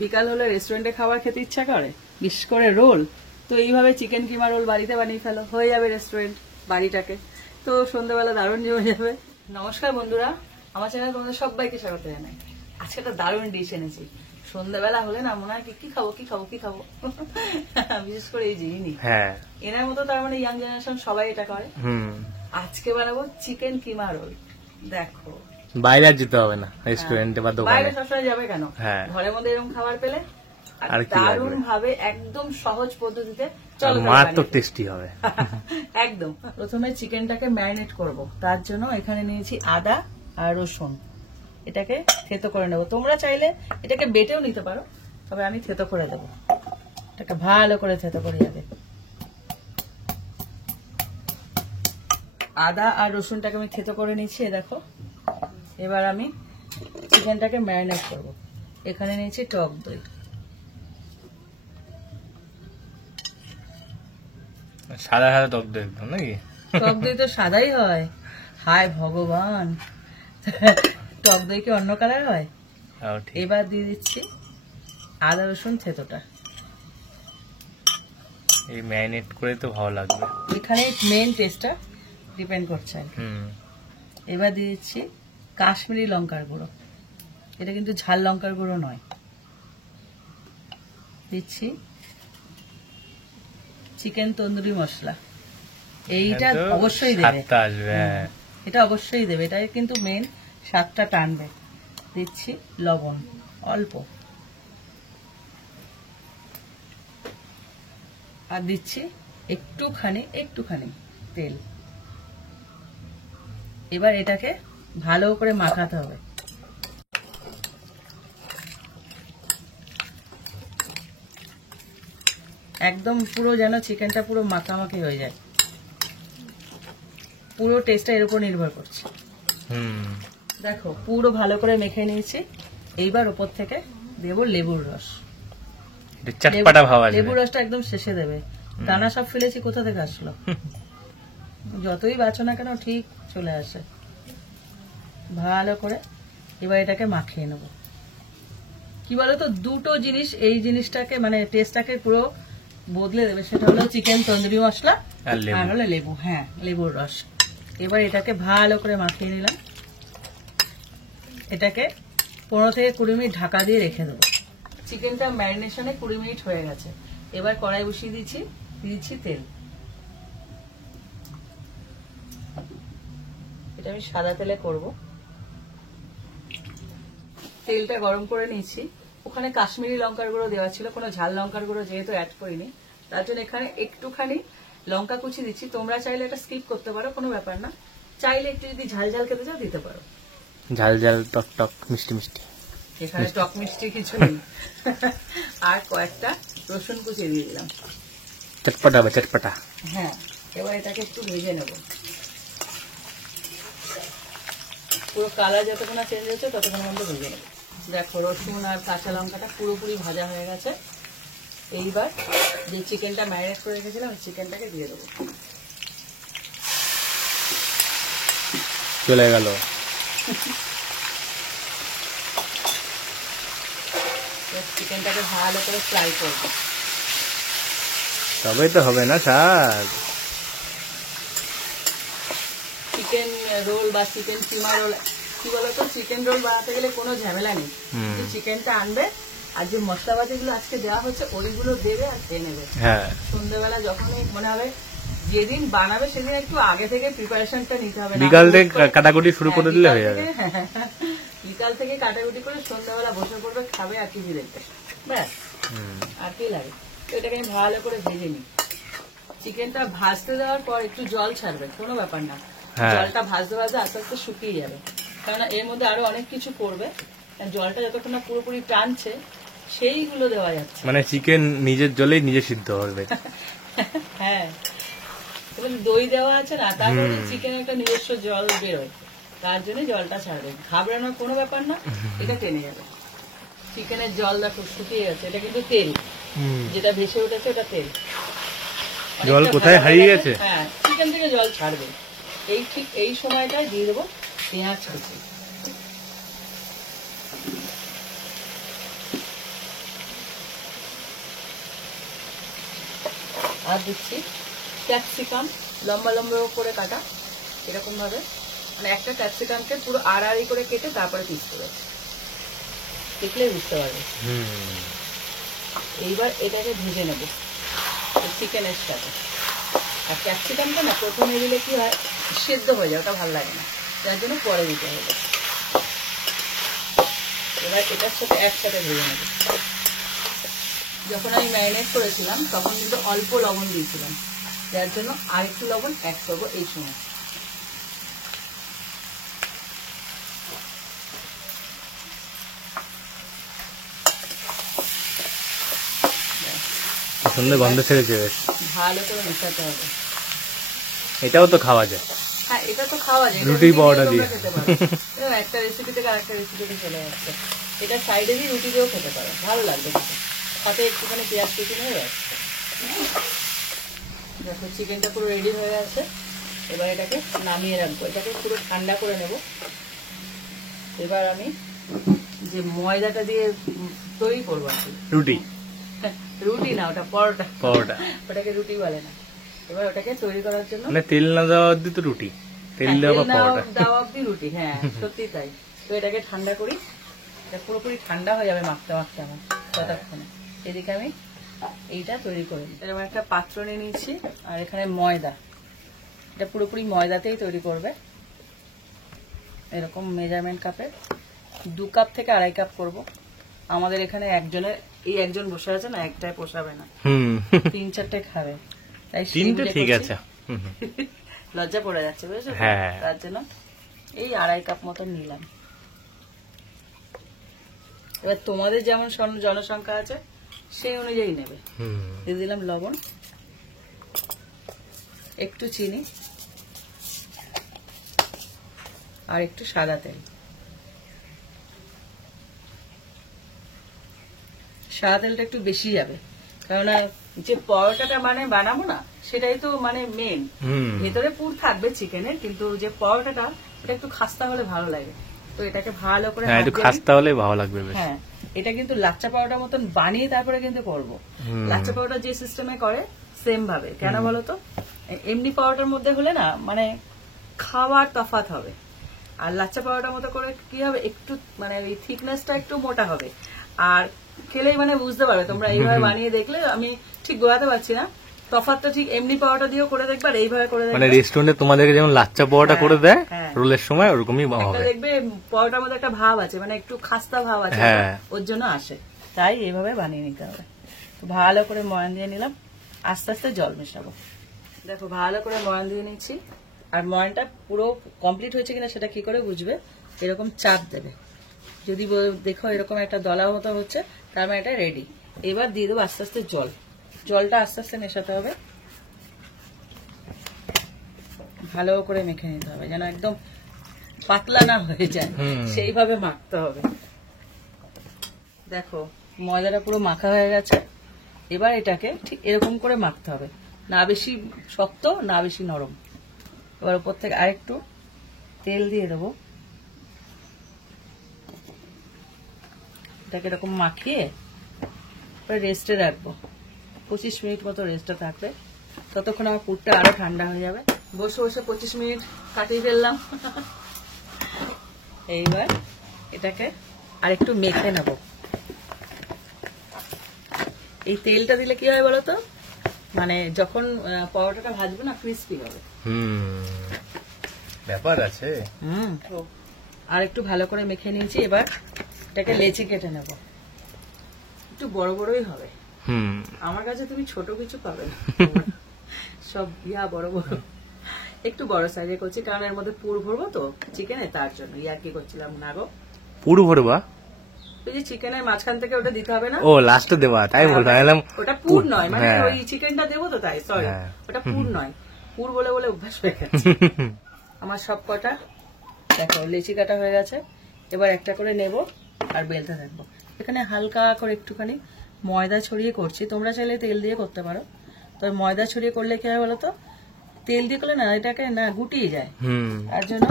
বিকাল হলে রেস্টুরেন্টে খাবার খেতে ইচ্ছা করে, বিশেষ করে রোল। তো এইভাবে চিকেন কিমা রোল বাড়িতে বানিয়ে ফেলো, হয়ে যাবে রেস্টুরেন্ট বাড়িটাকে। তো সন্ধ্যাবেলা দারুণ জমে যাবে। নমস্কার বন্ধুরা, আমার চ্যানেল তোমাদের সবাইকে স্বাগত জানাই। আজকে একটা দারুণ ডিশ এনেছি। সন্ধ্যাবেলা হলে না মনে হয় কি খাবো কি খাবো কি খাবো বিশেষ করে এই যে এনার মতো, তার মানে ইয়াং জেনারেশন সবাই এটা করে। আজকে বানাবো চিকেন কিমা রোল। দেখো, বাইরে যেতে হবে না রেস্টুরেন্টে বা দোকানে, বাইরে সবসময় যাবে কেন, ঘরের মধ্যে এরকম খাবার পেলে আর দারুণ ভাবে একদম সহজ পদ্ধতিতে মারাত্মক টেস্টি হবে একদম। প্রথমে চিকেনটাকে ম্যারিনেট করব, তার জন্য এখানে নিয়েছি আদা আর রসুন। এটাকে থেতো করে নেবো। তোমরা চাইলে এটাকে বেটেও নিতে পারো, তবে আমি থেতো করে দেবো। এটাকে ভালো করে থেতো করে যাবে। আদা আর রসুনটাকে আমি থেতো করে নিচ্ছি, দেখো। এবার আমি চিকেনটাকে ম্যারিনেট করব। এখানে নিয়েছি টক দই। সাদা সাদা টক দই নাকি? টক দই তো সাদাই হয়। হায় ভগবান, টক দই কি অন্য কালার হয়? এবার দিয়ে দিচ্ছি আদা রসুন থেতোটা। এই ম্যারিনেট করে তো ভালো লাগবে, এখানে মেইন টেস্টটা ডিপেন্ড করছে। এবার দিয়ে দিচ্ছি কাশ্মীরি লঙ্কার গুঁড়ো। এটা কিন্তু ঝাল লঙ্কার গুঁড়ো নয়। দিচ্ছি চিকেন তন্দুরি মশলা। এইটা অবশ্যই দেবে, এটা অবশ্যই দেবে, এটা কিন্তু মেন স্বাদটা টানবে। দিচ্ছি লবণ অল্প, আর দিচ্ছি একটুখানি তেল। এবার এটাকে ভালো করে মাখাতে হবে। একদম পুরো যেন চিকেনটা পুরো মাখামাখি হয়ে যায়। পুরো টেস্টটা এর উপর নির্ভর করছে। দেখো, পুরো ভালো করে মেখে নিয়েছি। এইবার উপর থেকে দেব লেবুর রস। লেবুর রসটা একদম শেষে দেবে। দানা সব ফেলেছি, কোথা থেকে আসলো? যতই বাছো না কেন ঠিক চলে আসে। ভালো করে এবার এটাকে মাখিয়ে নেব। কি বলতো, দুটো জিনিস এই জিনিসটাকে মানে টেস্টটাকে পুরো বদলে দেবে। সেটা হলো চিকেন তন্দুরি মশলা আর হলো লেবু। লেবুর রস। এবার এটাকে ভালো করে মাখিয়ে নিলাম। এটাকে 15 থেকে 20 মিনিট ঢাকা দিয়ে রেখে দেবো। চিকেনটা ম্যারিনেশনে 20 মিনিট হয়ে গেছে। এবার কড়াই বসিয়ে দিচ্ছি তেল। এটা আমি সাদা তেলে করব। তেলটা গরম করে নিয়েছি। ওখানে কাশ্মীরি লঙ্কার গুঁড়ো দেওয়া ছিল, কোনো ঝাল লঙ্কার গুঁড়ো যেহেতু অ্যাড করিনি, তার জন্য এখানে একটুখানি লঙ্কা কুচি দিচ্ছি। তোমরা চাইলে এটা স্কিপ করতে পারো, কোনো ব্যাপার না। চাইলে একটু যদি ঝাল ঝাল খেতে চাও দিতে পারো। ঝাল ঝাল টক টক মিষ্টি মিষ্টি, এখানে টক মিষ্টি কিছু নেই। আর কয়েকটা রসুন কুচি দিয়ে দিলাম। চটপটা হবে, চটপটা। এবার এটাকে একটু ভেজে নেব। পুরো কালার যতক্ষণ না চেঞ্জ হচ্ছে ততক্ষণ মধ্যে ভেজে নেব। দেখো, রসুন আর কাঁচা লঙ্কাটা পুরোপুরি ভাজা হয়ে গেছে। এইবার যে চিকেনটা ম্যারিনেট করে রেখেছিলাম ওই চিকেনটাকে দিয়ে দেবো। চলে গেল। চিকেনটাকে ভালো করে ফ্রাই করবো, তবেই তো হবে না স্বাদ। চিকেন রোল বা চিকেন কিমা রোল, কি বলতো, চিকেন রোল বানাতে গেলে কোনো ঝামেলা নেই। চিকেনটা আনবে আর যে মশলাপাতি গুলো আজকে দেওয়া হচ্ছে ওইগুলো দেবে আর খেয়ে নেবে। সন্ধ্যাবেলা যখনই মনে হবে, যেদিন বানাবে সেদিন একটু আগে থেকে প্রিপারেশনটা নিতে হবে। বিকাল থেকে কাটাকুটি শুরু করে দিলে হয়ে যাবে। বিকাল থেকে কাটাকুটি করে সন্ধ্যাবেলা বসে পড়বে, খাবে আর টিভি দেখবে, ব্যাস। আর কি লাগে? তো এটাকে আমি ভালো করে ভেজে নিই। চিকেনটা ভাজতে দেওয়ার পর একটু জল ছাড়বে, কোনো ব্যাপার না। জলটা ভাজতে ভাজতে আস্তে আস্তে শুকিয়ে যাবে, কারণ এর মধ্যে আরো অনেক কিছু করবে। জলটা যতক্ষণ না পুরোপুরি টানছে সেইগুলো দেওয়া যাচ্ছে। মানে চিকেন নিজের জলেই নিজে সিদ্ধ হবে। দই দেওয়া আছে না, তারপরে চিকেন একটা নিজস্ব জল বেরোয়, তার জন্য জলটা ছাড়বে। ঘাবড়ানোর কোনো ব্যাপার না, এটা টেনে যাবে। চিকেনের জল দেখো শুকিয়ে গেছে, এটা কিন্তু তেল, যেটা ভেসে উঠেছে ওটা তেল। জল কোথায় হারিয়ে গেছে? চিকেন থেকে জল ছাড়বে। ঠিক এই সময়টায় দিয়ে দেবো পেঁয়াজ কুচি। আর দিচ্ছি ক্যাপসিকাম, লম্বা লম্বা করে কাটা, এরকম ভাবে, মানে একটা ক্যাপসিকামকে পুরো আড়াআড়ি করে কেটে তারপরে পিস করে, দেখলে বুঝতে পারবে। এইবার এটাকে ভেজে নেব চিকেনের সাথে। আর ক্যাপসিকামটা না প্রথমে দিলে কি হয়, সেদ্ধ হয়ে যায়, ওটা ভালো লাগে না, যার জন্য পরে দিতে হবে। এবার এটার সাথে একসাথে ভেজে নেব। যখন আমি ম্যারিনেট করেছিলাম তখন কিন্তু অল্প লবণ দিয়েছিলাম, যার জন্য আরেকটু লবণ অ্যাড করবো এই সময়। সুন্দর গন্ধ ছেড়েছে বেশ। ভালো করে মেশাতে হবে। এটাও তো খাওয়া যায়। হ্যাঁ, এটা তো খাওয়া যায়, রুটি পাউডার দিয়ে। একটা রেসিপি থেকে আরেকটা রেসিপিতে চলে যাচ্ছে। এটা সাইডে দিয়ে রুটি দিয়েও খেতে পারো, ভালো লাগবে খেতে। সাথে একটুখানি পেঁয়াজ কুচি হয়ে যাচ্ছে। দেখো চিকেনটা পুরো রেডি হয়ে গেছে। এবার এটাকে নামিয়ে রাখবো, এটাকে পুরো ঠান্ডা করে নেব। এবার আমি যে ময়দাটা দিয়ে তৈরি করবো আর কি, রুটি রুটি না, ওটা পরোটা। পরোটা ওটাকে রুটি বলে না। এবার ওটাকে তৈরি করার জন্য মানে তেল না দেওয়া অব্দি তো রুটি, তেল দেওয়া পরোটা। দেওয়া অব্দি রুটি, হ্যাঁ সত্যি তাই। তো এটাকে ঠান্ডা করি, এটা পুরোপুরি ঠান্ডা হয়ে যাবে মাখতে মাখতে আমার ততক্ষণে। এদিকে আমি এইটা তৈরি করে নিই। এরকম একটা পাত্র নিয়ে নিয়েছি, আর এখানে ময়দা, এটা পুরোপুরি ময়দাতেই তৈরি করবে। এরকম মেজারমেন্ট কাপে 2 কাপ থেকে 2.5 কাপ করব। আমাদের এখানে একজনের, এই একজন বসে আছে না, একটাই পোষাবে না, 3-4টে খাবে, তাই 3টে ঠিক আছে। লজ্জা পড়ে যাচ্ছে বুঝেছো, তার জন্য এই 2.5 কাপ মতন নিলাম। এবার তোমাদের যেমন জনসংখ্যা আছে সেই অনুযায়ী নেবে। দিয়ে দিলাম লবণ, একটু চিনি, আর একটু সাদা তেল। সাদা তেলটা একটু বেশি যাবে, কেননা যে পরোটাটা মানে বানাবো না সেটাই তো মানে মেন। ভেতরে পুর থাকবে চিকেনের, কিন্তু যে পরোটাটা এটা একটু খাস্তা হলে ভালো লাগে। তো এটাকে ভালো করে একটু খাস্তা হলে ভালো লাগবে বেশ। হ্যাঁ, এটা কিন্তু লাচ্চা পরোটার মতন বানিয়ে তারপরে কিন্তু করবো। লাচ্চা পরোটা যে সিস্টেমে করে সেম ভাবে, কেন বলতো, এমনি পরোটার মধ্যে হলে না মানে খাওয়ার তফাৎ হবে। আর লাচ্চা পরোটার মতো করে কি হবে, একটু মানে ওই থিকনেসটা একটু মোটা হবে, আর খেলেই মানে বুঝতে পারবে তোমরা। এইভাবে বানিয়ে দেখলে, আমি ঠিক বোঝাতে পারছি না তফাৎটা, ঠিক এমনি পরোটা দিয়েও করে দেখবে আর এইভাবে করে দেখবে। মানে রেস্টুরেন্টে তোমাদেরকে যেমন লাচ্চা পরোটা করে দেয় রোলের সময়, ওরকমই হবে। দেখবে পরোটার মধ্যে একটা ভাব আছে, মানে একটু খাস্তা ভাব আছে, ওর জন্য আসে, তাই এইভাবে বানিয়ে নিতে হবে। ভালো করে ময়ান দিয়ে নিলাম, আস্তে আস্তে জল মেশাবো। দেখো ভালো করে ময়ান দিয়ে নিচ্ছি, আর ময়ানটা পুরো কমপ্লিট হয়েছে কিনা সেটা কি করে বুঝবে, এরকম চাপ দেবে। যদি দেখো এরকম একটা দলা মতো হচ্ছে, তার মানে এটা রেডি। এবার দিয়ে দেবো আস্তে আস্তে জল, জলটা আস্তে আস্তে মেশাতে হবে, ভালো করে মেখে নিতে হবে, যেন একদম পাতলা না হয়ে যায়, সেইভাবে মাখতে হবে। দেখো ময়দাটা পুরো মাখা হয়ে গেছে। এবার এটাকে ঠিক এরকম করে মাখতে হবে, না বেশি শক্ত না বেশি নরম। এবার উপর থেকে আরেকটু তেল দিয়ে দেবো, এটাকে এরকম মাখিয়ে রেস্টে রাখবো। 25 মিনিট মতো রেস্টে থাকবে, ততক্ষণ আমার পুরটা আরো ঠান্ডা হয়ে যাবে। বসে বসে 25 মিনিট কাটিয়ে ফেললাম। এইবার এটাকে আরেকটু মেখে নেব। এই তেলটা দিলে কি হয় বলতো, মানে যখন পরোটাটা ভাজবো না ক্রিস্পি হবে। ব্যাপার আছে। আর একটু ভালো করে মেখে নিয়েছি। এবার এটাকে লেচি কেটে নেব, একটু বড় বড়ই হবে। আমার কাছে তুমি ছোট কিছু পাবে না, সব বড় বড়। একটু বড় সাইজে করছি, কারণ এর মধ্যে পুর ভরবো তো চিকেনে, তার জন্য কি করছিলাম না গো। পুর ভরবা? ওই যে চিকেনের মাঝখান থেকে ওটা দিতে হবে না, ও লাস্টে দেবা, তাই বললাম। ওটা পুর নয়, মানে ওই চিকেনটা দেবো তো, তাই সরি, ওটা পুর নয়। পুর বলে বলে অভ্যাস হয়ে গেছে আমার সব কটা। দেখো লেচি কাটা হয়ে গেছে। এবার একটা করে নেব আর বেলতে থাকবো। এখানে হালকা করে একটুখানি ময়দা ছড়িয়ে করছি, তোমরা চাইলে তেল দিয়ে করতে পারো। তবে ময়দা ছড়িয়ে করলে কি হয় বলতো, তেল দিয়ে করলে না এটাকে না গুটিয়ে যায়, তার জন্য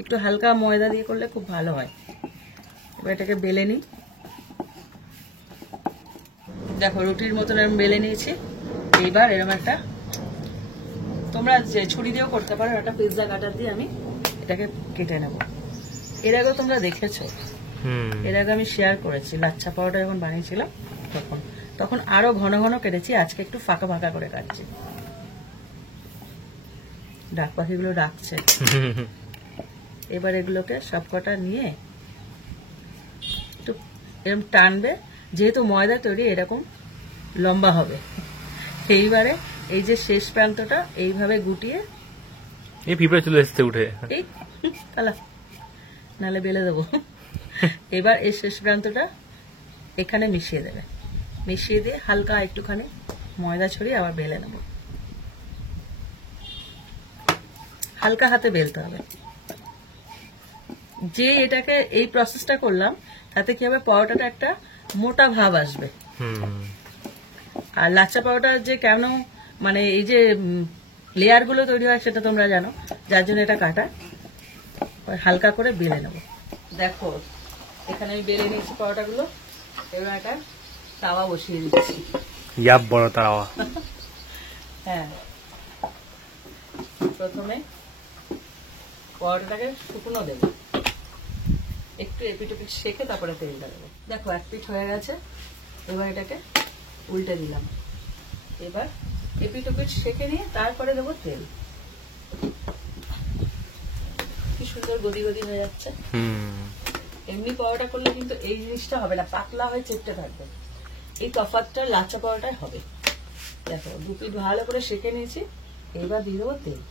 একটু হালকা ময়দা দিয়ে করলে খুব ভালো হয়। এবার এটাকে বেলে নিই। দেখো রুটির মতন আমি বেলে নিয়েছি। এইবার এরকম একটা, তোমরা যে ছুরি দিয়েও করতে পারো, একটা পিৎজা কাটার দিয়ে আমি এটাকে কেটে নেব। এর আগে তোমরা দেখেছো, এর আগে আমি শেয়ার করেছি লাচ্ছা পাউডার যখন বানিয়েছিলাম তখন আরো ঘন ঘন কেটেছি, আজকে একটু ফাঁকা ফাঁকা করে কাটছি। ডাক পাখিগুলো ডাকছে। এবার এগুলোকে সবকটা নিয়ে একটু এরকম টানবে, যেহেতু ময়দা তৈরি এরকম লম্বা হবে। এইবারে এই যে শেষ প্রান্তটা এইভাবে গুটিয়ে, এই পিঁপড়া চলে এসছে উঠে, এই তালা নালে বেলে দেবো। এবার এই শেষ প্রান্তটা এখানে মিশিয়ে দেবে, মিশিয়ে দিয়ে হালকা একটুখানি ময়দা ছড়িয়ে আবার বেলে নেব। হালকা হাতে বেলতে হবে। যে এটাকে এই প্রসেসটা করলাম তাতে কি হবে, পরোটাটা একটা মোটা ভাব আসবে। আর লাচ্ছা পরোটার যে কেন মানে এই যে লেয়ার গুলো তৈরি হয় সেটা তোমরা জানো, যার জন্য এটা কাটা। হালকা করে বেলে নেব। দেখো এখানে আমি বেলে নিয়েছি পরোটাগুলো। এবার একটা তাওয়া বসিয়ে দিচ্ছি। ইয়াব বড় তাওয়া। হ্যাঁ, প্রথমে পরোটাটাকে শুকনো দেবো, একটু এপিট ওপিট সেঁকে তারপরে তেলটা দেবো। দেখো এক পিঠ হয়ে গেছে, এবার এটাকে উল্টে দিলাম। এবার এপিট ওপিট সেঁকে নিয়ে তারপরে দেবো তেল। কি সুন্দর গদি গদি হয়ে যাচ্ছে। এমনি পরোটা করলে কিন্তু এই জিনিসটা হবে না, পাতলা হয়ে চেপটে থাকবে। এই তফাৎটা লাচ্ছা পরোটায় হবে। দেখো দু পিঠ ভালো করে সেঁকে নিয়েছি, এবার দিয়ে দেবো তেল।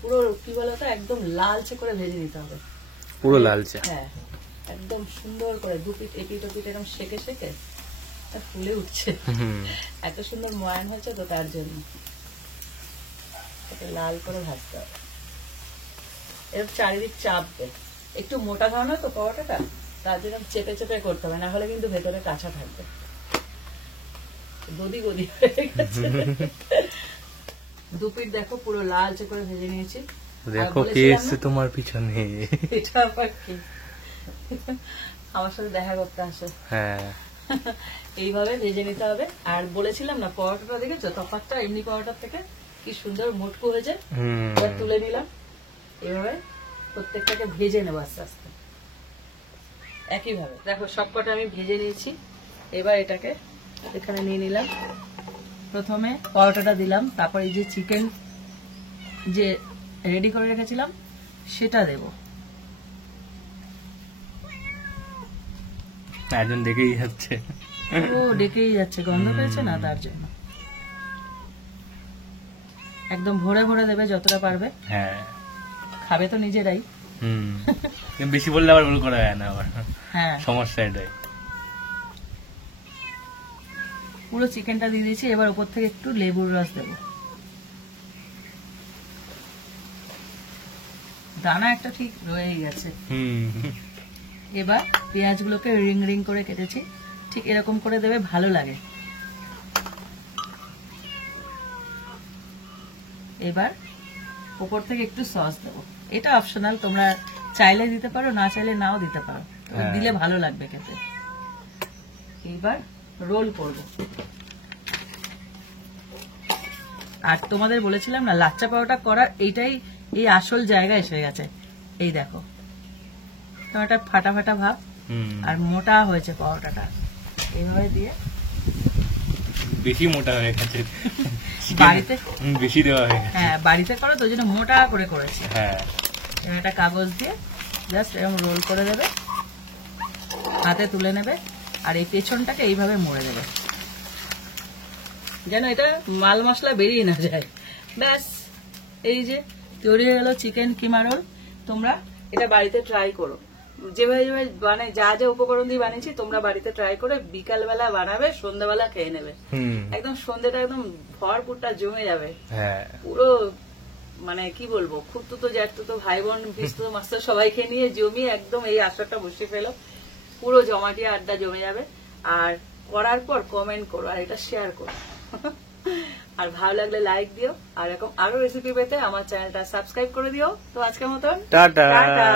পুরো কি বলতো একদম লালচে করে ভেজে নিতে হবে, পুরো লালচে। হ্যাঁ, একদম সুন্দর করে দু পিঠ এপিট ওপিট এরকম সেঁকে সেঁকে ফুলে উঠছে। এত সুন্দর ময়ান হয়েছে তো তার জন্য লাল করে ভাজতে হবে। এরকম চারিদিক চাপবে, একটু মোটা ধরনের তো পরোটাটা, তার জন্য চেপে চেপে করতে হবে, না হলে কিন্তু ভেতরে কাঁচা থাকবে। গদি গদি হয়ে গেছে। দু পিঠ দেখো পুরো লালচে করে ভেজে নিয়েছি। দেখো কে এসছে তোমার পিছনে। এটা আবার কি, আমার সাথে দেখা করতে আসে। হ্যাঁ, এইভাবে ভেজে নিতে হবে। আর বলেছিলাম না পরোটাটা দেখেছো তফাৎটা এমনি পরোটার থেকে কি সুন্দর মোটকু হয়ে যায়। এবার তুলে নিলাম, এভাবে প্রত্যেকটাকে ভেজে নেবো আস্তে আস্তে একইভাবে। দেখো সবকটা আমি ভেজে নিয়েছি। এবার এটাকে এখানে নিয়ে নিলাম। প্রথমে পরোটাটা দিলাম, তারপর এই যে চিকেন যে রেডি করে রেখেছিলাম সেটা দেব। একজন দেখেই যাচ্ছে। ও ডেকেই যাচ্ছে, গন্ধ পেয়েছে না তার জন্য। একদম ভরে ভরে দেবে যতটা পারবে। হ্যাঁ, খাবে তো নিজেরাই। বেশি বললে আবার ভুল করা যায় না, আবার হ্যাঁ, সমস্যা এটাই। পুরো চিকেনটা দিয়ে দিয়েছি। এবার উপর থেকে একটু লেবুর রস দেব। দানা একটা ঠিক রয়ে গেছে। এবার পেঁয়াজগুলোকে রিং রিং করে কেটেছি, ঠিক এরকম করে দেবে, ভালো লাগে। এবার উপর থেকে একটু সস দেবো, এটা অপশনাল, তোমরা চাইলে দিতে পারো, না চাইলে নাও দিতে পারো, দিলে ভালো লাগবে খেতে। এবার রোল করব। আর তোমাদের বলেছিলাম না লাচ্ছা পরোটা করার এইটাই এই আসল জায়গা এসে গেছে। এই দেখো একটা ফাটা ফাটা ভাব, আর মোটা হয়েছে পরোটাটা। এইভাবে দিয়ে বেশি মোটা হয়ে গেছে, বাড়িতে বেশি দেওয়া হয়ে গেছে। হ্যাঁ, বাড়িতে করো তো জন্য মোটা করে করেছি। হ্যাঁ, একটা কাগজ দিয়ে জাস্ট এরকম রোল করে দেবে, হাতে তুলে নেবে, আর এই পেছনটাকে এইভাবে মুড়ে দেবে যেন এটা মাল মশলা বেরিয়ে না যায়। ব্যাস, এই যে তৈরি হয়ে গেল চিকেন কিমা রোল। তোমরা এটা বাড়িতে ট্রাই করো, যেভাবে যেভাবে বানাই, যা যা উপকরণ দিয়ে বানিয়েছি তোমরা বাড়িতে ট্রাই করে বিকালবেলা বানাবে, সন্ধ্যাবেলা খেয়ে নেবে। একদম সন্ধ্যাটা একদম ভরপুরটা জমে যাবে। পুরো মানে কি বলবো, খুব তো জ্যাঠতো ভাই বোন পিসতো মাস্টার সবাইকে নিয়ে জমিয়ে একদম এই আসরটা বসে ফেলো, পুরো জমাটিয়া আড্ডা জমে যাবে। আর করার পর কমেন্ট করো, আর এটা শেয়ার করো। আর ভালো লাগলে লাইক দিও, আর এরকম আরো রেসিপি পেতে আমার চ্যানেলটা সাবস্ক্রাইব করে দিও। তো আজকের মতন টাটা। টাটা।